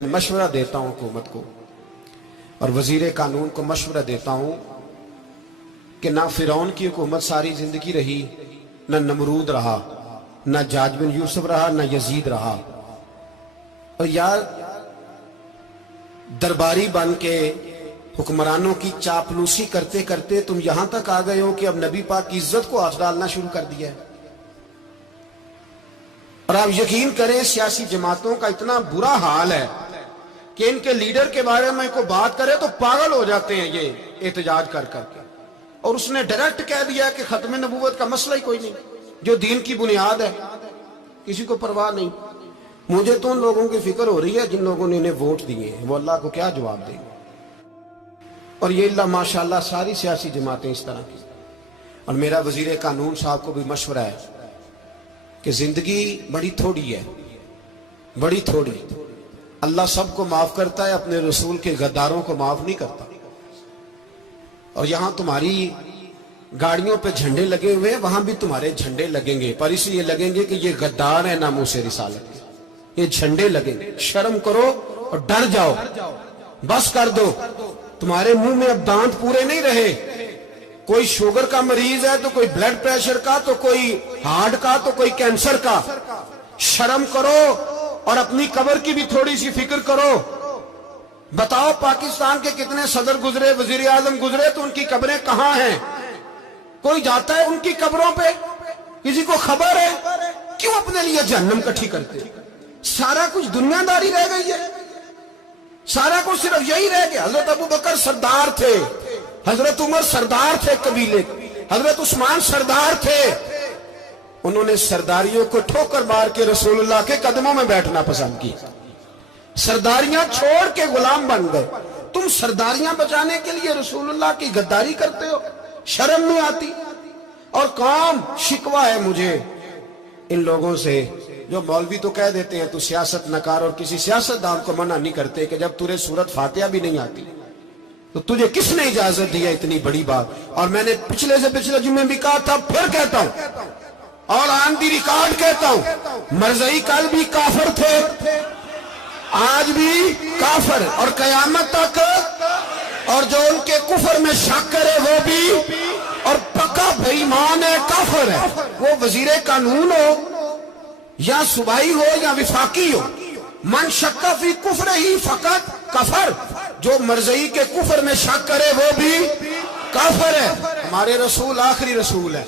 मशवरा देता हूं हुकूमत को और वजीर कानून को मशवरा देता हूं कि ना फिरौन की हुकूमत सारी जिंदगी रही, ना नमरूद रहा, ना जाज बिन यूसुफ रहा, ना यजीद रहा। और यार दरबारी बन के हुक्मरानों की चापलूसी करते करते तुम यहां तक आ गए हो कि अब नबी पाक की इज्जत को हाथ डालना शुरू कर दिया है। और आप यकीन करें सियासी जमातों का इतना बुरा हाल है कि इनके लीडर के बारे में कोई बात करे तो पागल हो जाते हैं ये एहतजाज कर करके। और उसने डायरेक्ट कह दिया कि खत्म नबूवत का मसला ही कोई नहीं, जो दीन की बुनियाद है, किसी को परवाह नहीं। मुझे तो उन लोगों की फिक्र हो रही है जिन लोगों ने इन्हें वोट दिए हैं, वो अल्लाह को क्या जवाब देंगे। और ये अल्लाह माशाल्लाह सारी सियासी जमातें इस तरह की। और मेरा वजीर कानून साहब को भी मशवरा है कि जिंदगी बड़ी थोड़ी है, बड़ी थोड़ी। अल्लाह सबको माफ करता है, अपने रसूल के गद्दारों को माफ नहीं करता। और यहां तुम्हारी गाड़ियों पे झंडे लगे हुए हैं, वहां भी तुम्हारे झंडे लगेंगे, पर इसलिए लगेंगे कि ये गद्दार है नामूसे रिसालत के। ये झंडे लगेंगे। शर्म करो और डर जाओ, बस कर दो। तुम्हारे मुंह में अब दांत पूरे नहीं रहे। कोई शुगर का मरीज है तो कोई ब्लड प्रेशर का, तो कोई हार्ट का, तो कोई कैंसर का। शर्म करो और अपनी कब्र की भी थोड़ी सी फिक्र करो। बताओ पाकिस्तान के कितने सदर गुजरे, वजीर आजम गुजरे, तो उनकी कब्रें कहां हैं? कोई जाता है उनकी कब्रों पे? किसी को खबर है? क्यों अपने लिए जहन्नम इकट्ठी करते? सारा कुछ दुनियादारी रह गई है, सारा कुछ सिर्फ यही रह गया। हजरत अबू बकर सरदार थे, हजरत उमर सरदार थे कबीले, हजरत उस्मान सरदार थे। उन्होंने सरदारियों को ठोकर मार के रसूलुल्लाह के कदमों में बैठना पसंद किया। सरदारियां छोड़ के गुलाम बन गए। तुम सरदारियां बचाने के लिए रसूलुल्लाह की गद्दारी करते हो, शर्म नहीं आती। और काम शिकवा है मुझे इन लोगों से जो मौलवी तो कह देते हैं तू सियासत न कर, और किसी सियासतदान को मना नहीं करते कि जब तुझे सूरत फातिहा भी नहीं आती तो तुझे किसने इजाजत दी है इतनी बड़ी बात। और मैंने पिछले से पिछले जुम्मे भी कहा था, फिर कहता हूं और ऑन दी रिकॉर्ड कहता हूं, मरज़ई कल भी काफिर थे, आज भी काफिर और कयामत तक। और जो उनके कुफर में शक करे वो भी, और पक्का बेईमान है, काफिर है। वो वजीर कानून हो या सूबाई हो या विफाकी हो, मन शक्का फी कुफर ही फकत कफर। जो मरज़ई के कुफर में शक करे वो भी काफिर है। हमारे रसूल आखिरी रसूल है।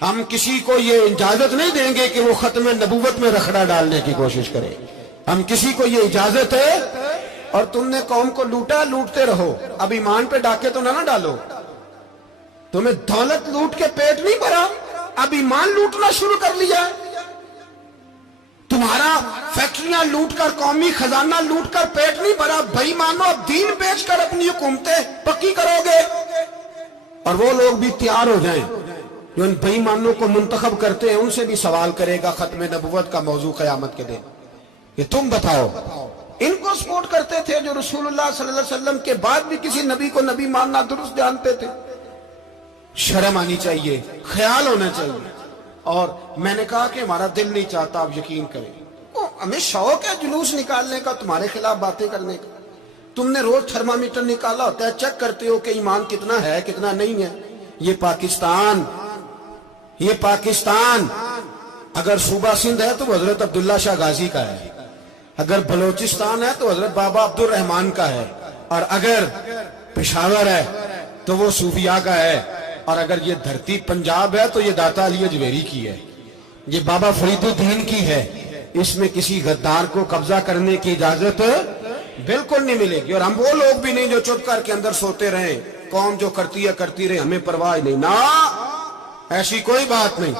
हम किसी को ये इजाजत नहीं देंगे कि वो खत्म नबूवत में रखड़ा डालने की कोशिश करे। हम किसी को ये इजाजत है। और तुमने कौम को लूटा, लूटते रहो, अब ईमान पे डाके तो ना डालो। तुम्हें दौलत लूट के पेट नहीं भरा, अब ईमान लूटना शुरू कर लिया। तुम्हारा फैक्ट्रियां लूटकर, कौमी खजाना लूटकर पेट नहीं भरा। भाई मानो अब दीन बेचकर अपनी हुकूमतें पक्की करोगे। और वो लोग भी तैयार हो जाएं जो इन बेईमानों को मुंतखब करते हैं, उनसे भी सवाल करेगा खत्म नबूवत का मौजू क़यामत के दिन कि तुम बताओ। इनको सपोर्ट करते थे जो रसूलुल्लाह सल्लल्लाहु अलैहि वसल्लम के बाद भी किसी नबी को नबी मानना दुरुस्त जानते थे। शर्म आनी चाहिए, ख्याल होना चाहिए। और मैंने कहा कि हमारा दिल नहीं चाहता, आप यकीन करें, हमें शौक है जुलूस निकालने का, तुम्हारे खिलाफ बातें करने का। तुमने रोज थर्मामीटर निकाला होता है, चेक करते हो कि ईमान कितना है कितना नहीं है। ये पाकिस्तान, ये पाकिस्तान अगर सूबा सिंध है तो हजरत अब्दुल्ला शाह गाजी का है, अगर बलोचिस्तान है तो हजरत बाबा अब्दुल रहमान का है, और अगर पेशावर है तो वो सूफिया का है, और अगर ये धरती पंजाब है तो ये दाता अली अजमेरी की है, ये बाबा फरीदुद्दीन की है। इसमें किसी गद्दार को कब्जा करने की इजाजत बिल्कुल नहीं मिलेगी। और हम वो लोग भी नहीं जो चुप करके अंदर सोते रहे, कौम जो करती है करती रहे, हमें परवाह नहीं। ना, ऐसी कोई बात नहीं।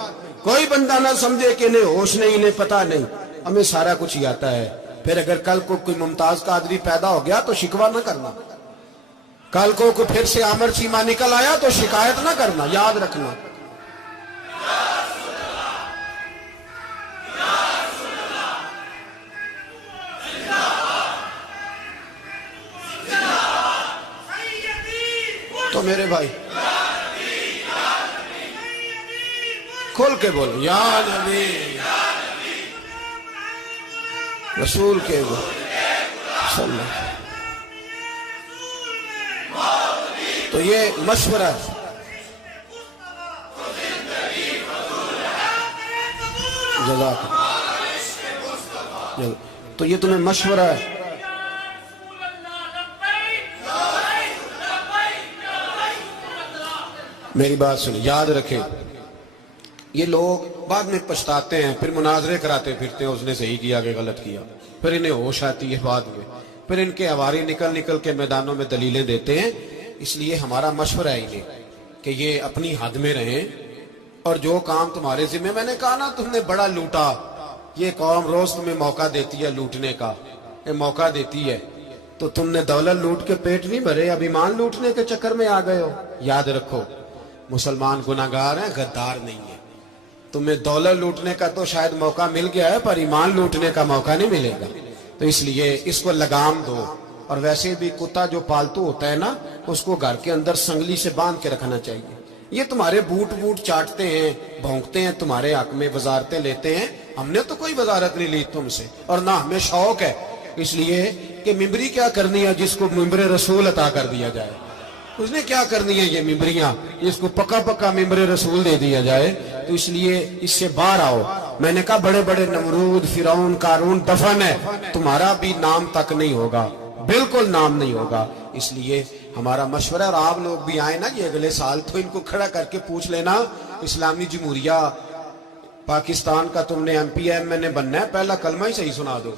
कोई बंदा ना समझे कि इन्हें होश नहीं, इन्हें पता नहीं, हमें सारा कुछ ही आता है। फिर अगर कल को कोई मुमताज कादरी पैदा हो गया तो शिकवा ना करना। कल को कोई फिर से आमर चीमा निकल आया तो शिकायत ना करना, याद रखना। तो मेरे भाई खोल के बोलो, या नबी रसूल के बोलो। صلی اللہ۔ تو یہ مشورہ ہے، جزاک اللہ۔ تو یہ تمہیں مشورہ ہے، میری بات سنیں، یاد رکھیں، یہ لوگ بعد میں پچھتاتے ہیں، پھر مناظرے کراتے پھرتے ہیں، اس نے صحیح کیا کہ غلط کیا، پھر انہیں ہوش آتی ہے بعد میں، پھر ان کے ہواری نکل نکل کے میدانوں میں دلیلیں دیتے ہیں۔ اس لیے ہمارا مشورہ ہے انہیں کہ یہ اپنی حد میں رہیں، اور جو کام تمہارے ذمہ، میں نے کہا نا تم نے بڑا لوٹا، یہ قوم روز تمہیں موقع دیتی ہے لوٹنے کا، یہ موقع دیتی ہے، تو تم نے دولت لوٹ کے پیٹ نہیں بھرے، اب ایمان لوٹنے کے چکر میں آ گئے ہو۔ یاد رکھو، مسلمان گناہگار ہیں، غدار نہیں ہے۔ تمہیں دولت لوٹنے کا تو شاید موقع مل گیا ہے، پر ایمان لوٹنے کا موقع نہیں ملے گا، تو اس لیے اس کو لگام دو۔ اور ویسے بھی کتا جو پالتو ہوتا ہے نا، اس کو گھر کے اندر سنگلی سے باندھ کے رکھنا چاہیے۔ یہ تمہارے بوٹ چاٹتے ہیں، بھونکتے ہیں، تمہارے حق میں وزارتیں لیتے ہیں، ہم نے تو کوئی وزارت نہیں لی تم سے، اور نہ ہمیں شوق ہے، اس لیے کہ ممبری کیا کرنی ہے جس کو ممبر رسول عطا کر دیا جائے، اس نے کیا کرنی ہے یہ ممبریاں، اس کو پکا پکا ممبر رسول دے دیا جائے، تو اس لیے اس سے باہر آؤ۔ میں نے کہا بڑے بڑے نمرود، فرعون، قارون دفن ہے، تمہارا بھی نام تک نہیں ہوگا، بالکل نام نہیں ہوگا۔ اس لیے ہمارا مشورہ، اور آپ لوگ بھی آئے نا یہ اگلے سال، تو ان کو کھڑا کر کے پوچھ لینا، اسلامی جمہوریہ پاکستان کا تم نے ایم نے بننا ہے، پہلا کلمہ ہی صحیح سنا دو،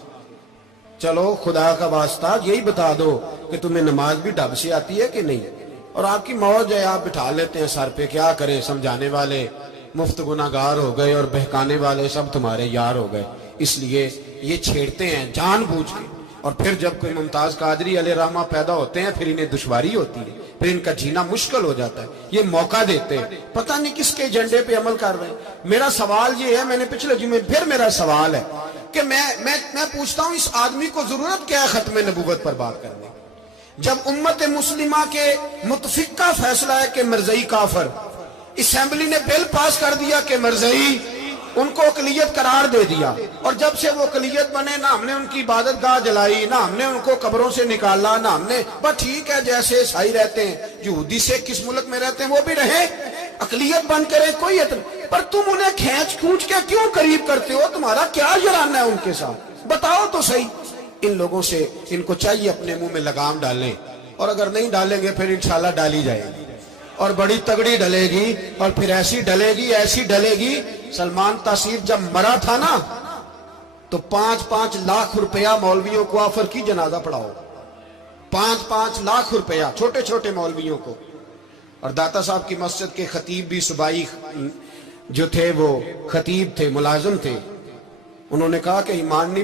چلو خدا کا واسطہ یہی بتا دو کہ تمہیں نماز بھی ڈھب سے آتی ہے کہ نہیں، اور آپ کی موج ہے، آپ بٹھا لیتے ہیں سر پہ، کیا کریں، سمجھانے والے مفت گناہگار ہو گئے اور بہکانے والے سب تمہارے یار ہو گئے۔ اس لیے یہ چھیڑتے ہیں جان بوجھ کے، اور پھر جب کوئی ممتاز قادری علیہ رحمہ پیدا ہوتے ہیں، پھر انہیں دشواری ہوتی ہے، پھر ان کا جینا مشکل ہو جاتا ہے، یہ موقع دیتے ہیں، پتہ نہیں کس کے ایجنڈے پہ عمل کر رہے ہیں۔ میرا سوال یہ ہے، میں نے پچھلے جمعے پھر میرا سوال ہے کہ میں پوچھتا ہوں، اس آدمی کو ضرورت کیا ہے ختم نبوت پر بات کرنے؟ جب امت مسلمہ کے متفقہ فیصلہ ہے کہ مرزائی کافر، اسمبلی نے بل پاس کر دیا کہ مرزائی، ان کو اقلیت قرار دے دیا، اور جب سے وہ اقلیت بنے، نہ ہم نے ان کی عبادت گاہ جلائی، نہ ہم نے ان کو قبروں سے نکالا، نہ ہم نے، بس ٹھیک ہے جیسے عیسائی رہتے ہیں، یہودی سے کس ملک میں رہتے ہیں وہ بھی رہے، اقلیت بن کرے، کوئی پر تم انہیں کھینچ کھونچ کے کیوں قریب کرتے ہو؟ تمہارا کیا جرانہ ہے ان کے ساتھ؟ بتاؤ تو صحیح۔ ان لوگوں سے ان کو چاہیے اپنے منہ میں لگام ڈالیں، اور اگر نہیں ڈالیں گے پھر انشاءاللہ ڈالی جائے گی، اور بڑی تگڑی ڈلے گی، اور پھر ایسی ڈلے گی، ایسی ڈلے گی۔ سلمان تاثیر جب مرا تھا نا، تو 5-5 لاکھ روپیہ مولویوں کو آفر کی جنازہ پڑھاؤ، 5-5 لاکھ روپیہ چھوٹے چھوٹے مولویوں کو۔ اور داتا صاحب کی مسجد کے خطیب بھی صوبائی جو تھے، وہ خطیب تھے، ملازم تھے، انہوں نے کہا کہ ایمان نہیں